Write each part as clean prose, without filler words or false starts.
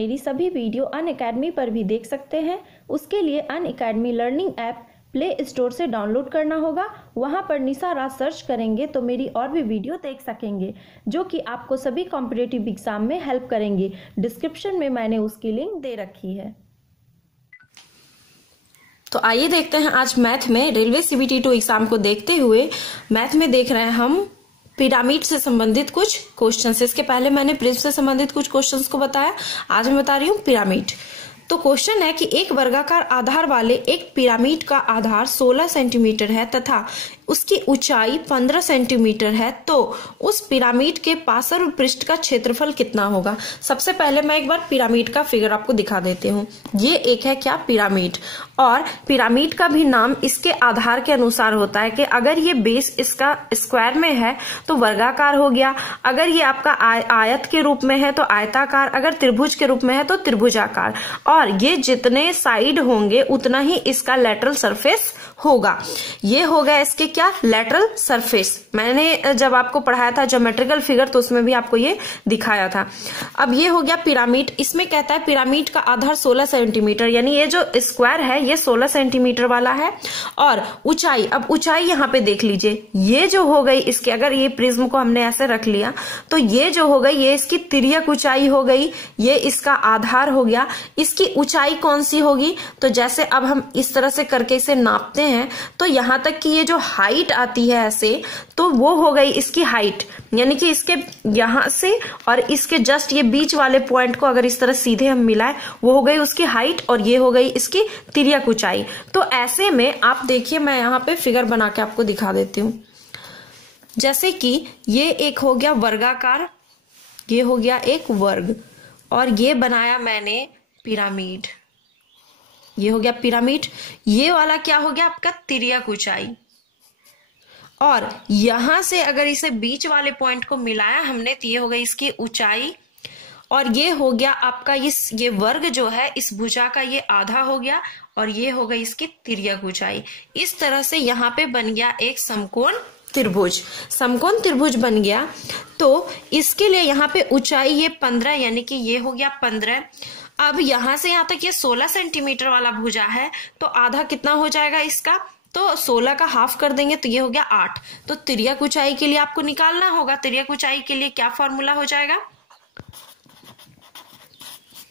मेरी सभी video Unacademy पर भी देख सकते हैं। उसके लिए Unacademy learning app play store से डाउनलोड करना होगा। वहां पर निशा राज सर्च करेंगे तो मेरी और भी वीडियो देख सकेंगे जो कि आपको सभी कॉम्पिटिटिव एग्जाम में हेल्प करेंगे। डिस्क्रिप्शन में मैंने उसकी लिंक दे रखी है। तो आइए देखते हैं आज मैथ में रेलवे CBT 2 एग्जाम को देखते हुए मैथ में देख रहे हैं हम पिरामिड से संबंधित कुछ क्वेश्चंस। इसके पहले मैंने प्रिज्म से संबंधित कुछ क्वेश्चंस को बताया, आज मैं बता रही हूँ पिरामिड। तो क्वेश्चन है कि एक वर्गाकार आधार वाले एक पिरामिड का आधार 16 सेंटीमीटर है तथा उसकी ऊंचाई 15 सेंटीमीटर है, तो उस पिरामिड के पार्श्व पृष्ठ का क्षेत्रफल कितना होगा। सबसे पहले मैं एक बार पिरामिड का फिगर आपको दिखा देती हूँ। ये एक है क्या पिरामिड, और पिरामिड का भी नाम इसके आधार के अनुसार होता है कि अगर ये बेस इसका स्क्वायर में है तो वर्गाकार हो गया, अगर ये आपका आयत के रूप में है तो आयताकार, अगर त्रिभुज के रूप में है तो त्रिभुजाकार, और ये जितने साइड होंगे उतना ही इसका लेटरल सरफेस होगा। ये हो गया इसके क्या लेटरल सरफेस। मैंने जब आपको पढ़ाया था ज्योमेट्रिकल फिगर तो उसमें भी आपको ये दिखाया था। अब ये हो गया पिरामिड। इसमें कहता है पिरामिड का आधार 16 सेंटीमीटर, यानी ये जो स्क्वायर है ये 16 सेंटीमीटर वाला है। और ऊंचाई, अब ऊंचाई यहाँ पे देख लीजिए, ये जो हो गई इसके, अगर ये प्रिज्म को हमने ऐसे रख लिया तो ये जो हो गई ये इसकी तिर्यक ऊंचाई हो गई, ये इसका आधार हो गया। इसकी ऊंचाई कौन सी होगी, तो जैसे अब हम इस तरह से करके इसे नापते हैं तो यहां तक कि ये जो हाइट आती है ऐसे, तो वो हो गई इसकी हाइट, यानी कि इसके यहां से और इसके जस्ट ये बीच वाले पॉइंट को अगर इस तरह सीधे हम मिलाएं वो हो गई उसकी हाइट, और ये हो गई इसकी तिर्यक ऊंचाई। तो ऐसे में आप देखिए, मैं यहाँ पे फिगर बना के आपको दिखा देती हूँ। जैसे कि ये एक हो गया वर्गाकार, ये हो गया एक वर्ग, और ये बनाया मैंने पिरामिड, ये हो गया पिरामिड। ये वाला क्या हो गया आपका तिर्यक ऊंचाई, और यहां से अगर इसे बीच वाले पॉइंट को मिलाया हमने तो ये हो गई इसकी ऊंचाई, और ये हो गया आपका ये वर्ग जो है इस भुजा का ये आधा हो गया, और ये हो गई इसकी तिर्यक ऊंचाई। इस तरह से यहाँ पे बन गया एक समकोण त्रिभुज, समकोण त्रिभुज बन गया। तो इसके लिए यहाँ पे ऊंचाई ये 15, यानी कि ये हो गया 15। अब यहां से यहां तक ये 16 सेंटीमीटर वाला भुजा है, तो आधा कितना हो जाएगा इसका, तो 16 का हाफ कर देंगे तो ये हो गया 8। तो तिर्यक ऊंचाई के लिए आपको निकालना होगा। तिर्यक ऊंचाई के लिए क्या फॉर्मूला हो जाएगा,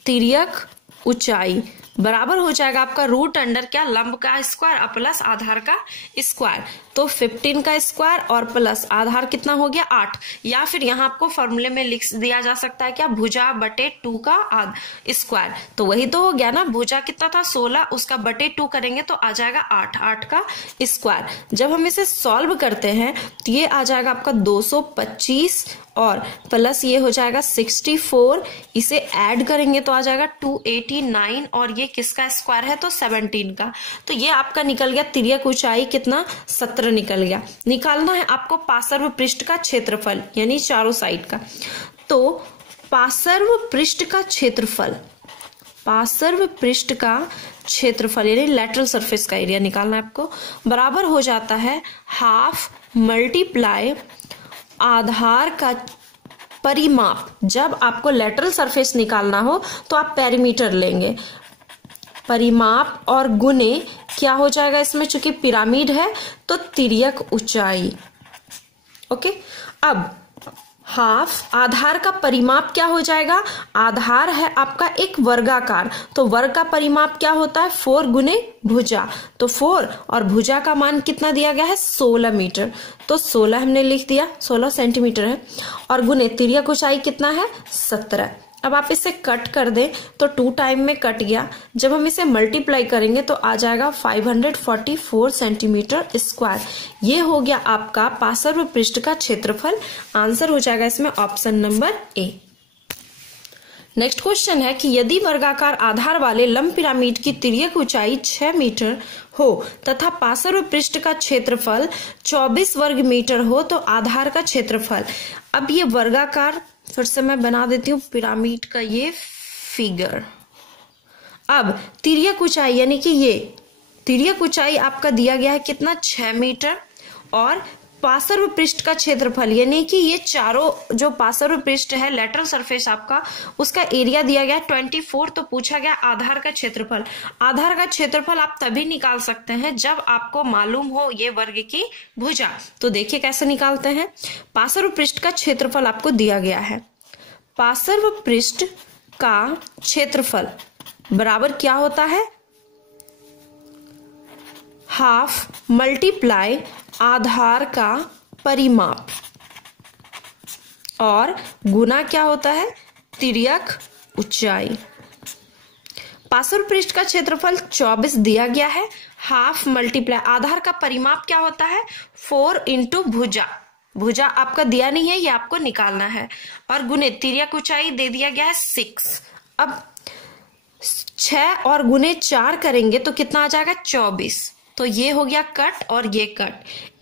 तिर्यक ऊंचाई बराबर हो जाएगा आपका रूट अंडर क्या, लंब का स्क्वायर प्लस आधार का स्क्वायर। तो 15 का स्क्वायर और प्लस आधार कितना हो गया 8, या फिर यहाँ आपको फॉर्मूले में लिख दिया जा सकता है क्या, भुजा बटे 2 का स्क्वायर। तो वही तो हो गया ना, भुजा कितना था 16, उसका बटे 2 करेंगे तो आ जाएगा 8, 8 का स्क्वायर। जब हम इसे सॉल्व करते हैं तो ये आ जाएगा आपका 225 और प्लस ये हो जाएगा 64, इसे ऐड करेंगे तो आ जाएगा 289, और ये किसका स्क्वायर है तो 17 का। तो ये आपका निकल गया तिर्यक ऊंचाई कितना 17 निकल गया। निकालना है आपको पार्श्व पृष्ठ का क्षेत्रफल, यानी चारों साइड का। तो पार्श्व पृष्ठ का क्षेत्रफल, पार्श्व पृष्ठ का क्षेत्रफल यानी लेटरल सरफेस का एरिया निकालना है आपको, बराबर हो जाता है हाफ मल्टीप्लाई आधार का परिमाप। जब आपको लेटरल सरफेस निकालना हो तो आप पेरीमीटर लेंगे, परिमाप और गुने क्या हो जाएगा इसमें, चूंकि पिरामिड है तो तिर्यक ऊंचाई। ओके, अब हाफ आधार का परिमाप क्या हो जाएगा, आधार है आपका एक वर्गाकार, तो वर्ग का परिमाप क्या होता है 4 गुने भुजा, तो 4 और भुजा का मान कितना दिया गया है 16 मीटर, तो 16 हमने लिख दिया, 16 सेंटीमीटर है, और गुने तिर्यक ऊंचाई कितना है 17। अब आप इसे कट कर दें तो 2 टाइम में कट गया, जब हम इसे मल्टीप्लाई करेंगे तो आ जाएगा 544 सेंटीमीटर स्क्वायर। ये हो गया आपका पार्श्व पृष्ठ का क्षेत्रफल। आंसर हो जाएगा इसमें option number A. Next question है कि यदि वर्गाकार आधार वाले लंब पिरामिड की तिर्यक ऊंचाई 6 मीटर हो तथा पार्श्व पृष्ठ का क्षेत्रफल 24 वर्ग मीटर हो तो आधार का क्षेत्रफल। अब ये वर्गाकार, फिर से मैं बना देती हूँ पिरामिड का ये फिगर। अब तिर्यक ऊंचाई यानी कि ये तिर्यक ऊंचाई आपका दिया गया है कितना 6 मीटर, और पार्श्व पृष्ठ का क्षेत्रफल, यानी कि ये चारों जो पार्श्व पृष्ठ है लेटरल सरफेस आपका, उसका एरिया दिया गया 24। तो पूछा गया आधार का क्षेत्रफल। आधार का क्षेत्रफल आप तभी निकाल सकते हैं जब आपको मालूम हो ये वर्ग की भुजा। तो देखिए कैसे निकालते हैं। पार्श्व पृष्ठ का क्षेत्रफल आपको दिया गया है। पार्श्व पृष्ठ का क्षेत्रफल बराबर क्या होता है, हाफ मल्टीप्लाई आधार का परिमाप और गुना क्या होता है, तिर्यक ऊंचाई। पार्श्व पृष्ठ का क्षेत्रफल 24 दिया गया है, हाफ मल्टीप्लाई आधार का परिमाप क्या होता है 4 इंटू भुजा। भुजा आपका दिया नहीं है, ये आपको निकालना है, और गुने तिर्यक ऊंचाई दे दिया गया है 6। अब 6 और गुने 4 करेंगे तो कितना आ जाएगा 24। तो ये हो गया कट और ये कट।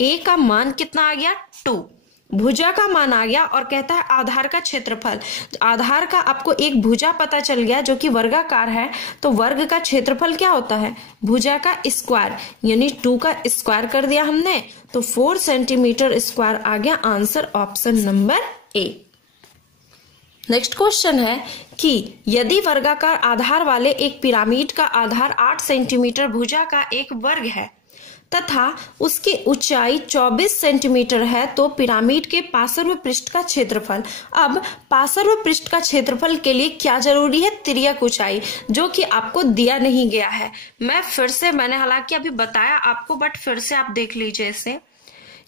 ए का मान कितना आ गया 2, भुजा का मान आ गया, और कहता है आधार का क्षेत्रफल। आधार का आपको एक भुजा पता चल गया जो कि वर्गाकार है, तो वर्ग का क्षेत्रफल क्या होता है भुजा का स्क्वायर, यानी 2 का स्क्वायर कर दिया हमने, तो 4 सेंटीमीटर स्क्वायर आ गया answer option number A. Next question है कि यदि वर्गाकार आधार वाले एक पिरामिड का आधार 8 सेंटीमीटर भुजा का एक वर्ग है तथा उसकी ऊंचाई 24 सेंटीमीटर है, तो पिरामिड के पार्श्व पृष्ठ का क्षेत्रफल। अब पार्श्व पृष्ठ का क्षेत्रफल के लिए क्या जरूरी है, तिर्यक ऊंचाई, जो कि आपको दिया नहीं गया है। मैंने हालांकि अभी बताया आपको, बट फिर से आप देख लीजिए इसे।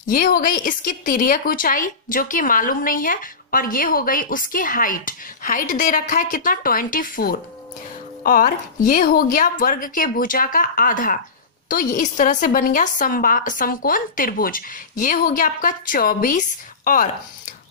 ये हो गई इसकी तिर्यक ऊंचाई जो कि मालूम नहीं है, और ये हो गई उसकी हाइट दे रखा है कितना 24, और ये हो गया वर्ग के भुजा का आधा। तो ये इस तरह से बन गया समकोण त्रिभुज। ये हो गया आपका 24, और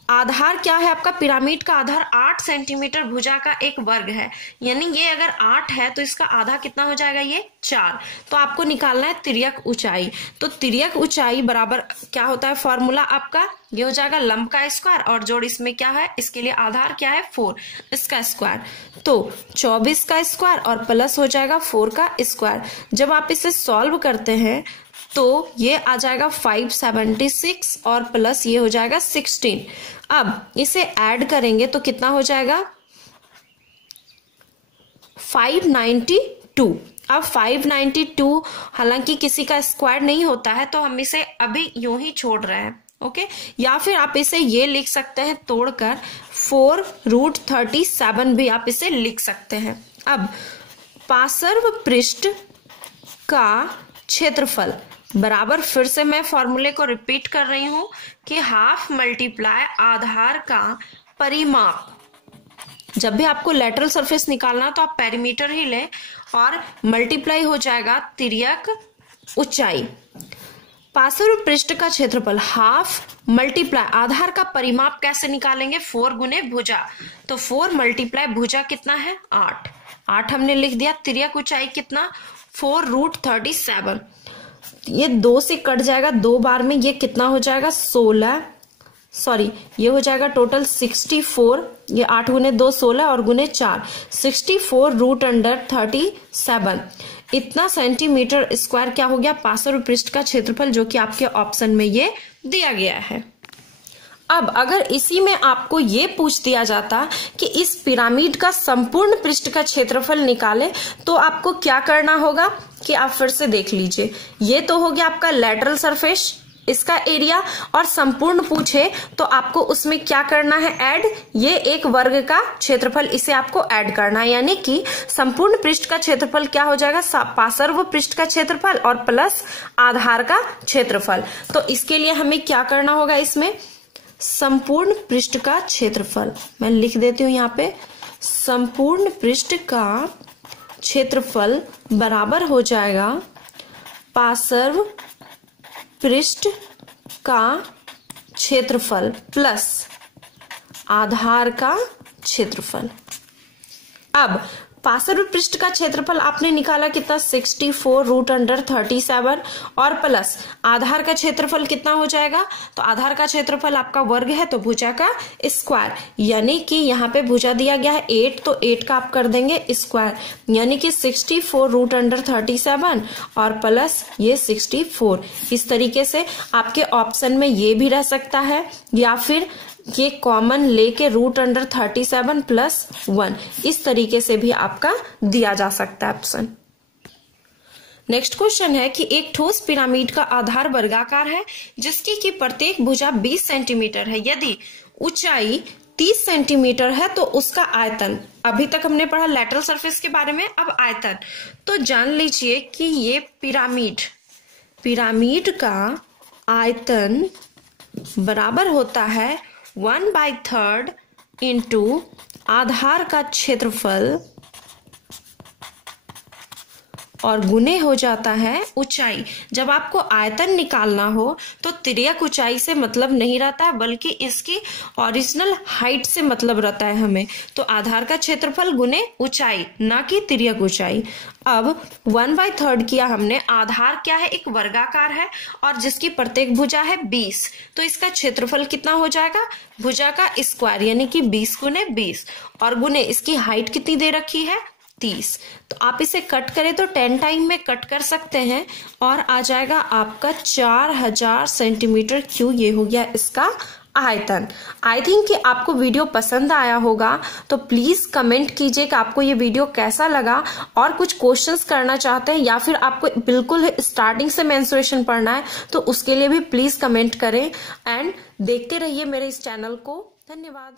आधार क्या है आपका पिरामिड का आधार 8 सेंटीमीटर भुजा का एक वर्ग है, यानी ये अगर 8 है तो इसका आधा कितना हो जाएगा ये 4। तो आपको निकालना है तिर्यक ऊंचाई। तो तिर्यक ऊंचाई बराबर क्या होता है फॉर्मूला आपका, ये हो जाएगा लंब का स्क्वायर, और जोड़ इसमें क्या है, इसके लिए आधार क्या है 4, इसका स्क्वायर, तो 24 का स्क्वायर और प्लस हो जाएगा 4 का स्क्वायर। जब आप इसे सॉल्व करते हैं तो ये आ जाएगा 576 और प्लस ये हो जाएगा 16। अब इसे ऐड करेंगे तो कितना हो जाएगा 592। अब 592 हालांकि किसी का स्क्वायर नहीं होता है, तो हम इसे अभी यूं ही छोड़ रहे हैं, ओके। या फिर आप इसे ये लिख सकते हैं तोड़कर 4√37 भी आप इसे लिख सकते हैं। अब पार्श्व पृष्ठ का क्षेत्रफल बराबर, फिर से मैं फॉर्मूले को रिपीट कर रही हूं कि हाफ मल्टीप्लाई आधार का परिमाप। जब भी आपको लेटरल सरफेस निकालना तो आप पेरीमीटर ही लें, और मल्टीप्लाई हो जाएगा तिर्यक ऊंचाई। पार्श्व पृष्ठ का क्षेत्रफल हाफ मल्टीप्लाई आधार का परिमाप कैसे निकालेंगे, 4 गुने भुजा, तो 4 मल्टीप्लाई भुजा कितना है 8 हमने लिख दिया। तिर्यक ऊंचाई कितना 4√37, ये 2 से कट जाएगा 2 बार में, ये कितना हो जाएगा 16, सॉरी ये हो जाएगा टोटल 64, ये 8 गुने 2 16 और गुने 4 64√37। इतना सेंटीमीटर स्क्वायर क्या हो गया पार्श्व पृष्ठ का क्षेत्रफल, जो कि आपके ऑप्शन में ये दिया गया है। अब अगर इसी में आपको ये पूछ दिया जाता कि इस पिरामिड का संपूर्ण पृष्ठ का क्षेत्रफल निकालें, तो आपको क्या करना होगा कि आप फिर से देख लीजिए। ये तो हो गया आपका लेटरल सरफेस, इसका एरिया, और संपूर्ण पूछे तो आपको उसमें क्या करना है ऐड, ये एक वर्ग का क्षेत्रफल, इसे आपको ऐड करना है, यानी कि संपूर्ण पृष्ठ का क्षेत्रफल क्या हो जाएगा पार्श्व पृष्ठ का क्षेत्रफल और प्लस आधार का क्षेत्रफल। तो इसके लिए हमें क्या करना होगा, इसमें संपूर्ण पृष्ठ का क्षेत्रफल मैं लिख देती हूं यहाँ पे, संपूर्ण पृष्ठ का क्षेत्रफल बराबर हो जाएगा पार्श्व पृष्ठ का क्षेत्रफल प्लस आधार का क्षेत्रफल। अब पार्श्व पृष्ठ का क्षेत्रफल आपने निकाला कितना 64 रूट अंडर 37 और प्लस आधार का क्षेत्रफल कितना हो जाएगा, तो आधार का क्षेत्रफल आपका वर्ग है तो भुजा का स्क्वायर, यानी कि यहाँ पे भुजा दिया गया है 8 तो 8 का आप कर देंगे स्क्वायर, यानी कि 64 रूट अंडर 37 और प्लस ये 64। इस तरीके से आपके ऑप्शन में ये भी रह सकता है या फिर ये कॉमन लेके रूट अंडर 37 प्लस 1, इस तरीके से भी आपका दिया जा सकता है ऑप्शन। नेक्स्ट क्वेश्चन है कि एक ठोस पिरामिड का आधार वर्गाकार है जिसकी की प्रत्येक भुजा 20 सेंटीमीटर है, यदि ऊंचाई 30 सेंटीमीटर है तो उसका आयतन, अभी तक हमने पढ़ा लैटरल सरफेस के बारे में, अब आयतन। तो जान लीजिए कि ये पिरामिड का आयतन बराबर होता है 1/3 इंटू आधार का क्षेत्रफल और गुने हो जाता है ऊंचाई। जब आपको आयतन निकालना हो तो तिर्यक ऊंचाई से मतलब नहीं रहता है, बल्कि इसकी ओरिजिनल हाइट से मतलब रहता है हमें। तो आधार का क्षेत्रफल गुने ऊंचाई, ना कि तिर्यक ऊंचाई। अब 1/3 किया हमने, आधार क्या है, एक वर्गाकार है और जिसकी प्रत्येक भुजा है 20, तो इसका क्षेत्रफल कितना हो जाएगा, भुजा का स्क्वायर, यानी कि 20 गुने 20 और गुने इसकी हाइट कितनी दे रखी है 30। तो आप इसे कट करें तो 10 टाइम में कट कर सकते हैं और आ जाएगा आपका 4000 सेंटीमीटर क्यूब। ये हो गया इसका आयतन। आई थिंक कि आपको वीडियो पसंद आया होगा, तो प्लीज कमेंट कीजिए कि आपको ये वीडियो कैसा लगा और कुछ क्वेश्चंस करना चाहते हैं या फिर आपको बिल्कुल स्टार्टिंग से मेंस्ट्रुएशन पढ़ना है तो उसके लिए भी प्लीज कमेंट करें एंड देखते रहिए मेरे इस चैनल को। धन्यवाद।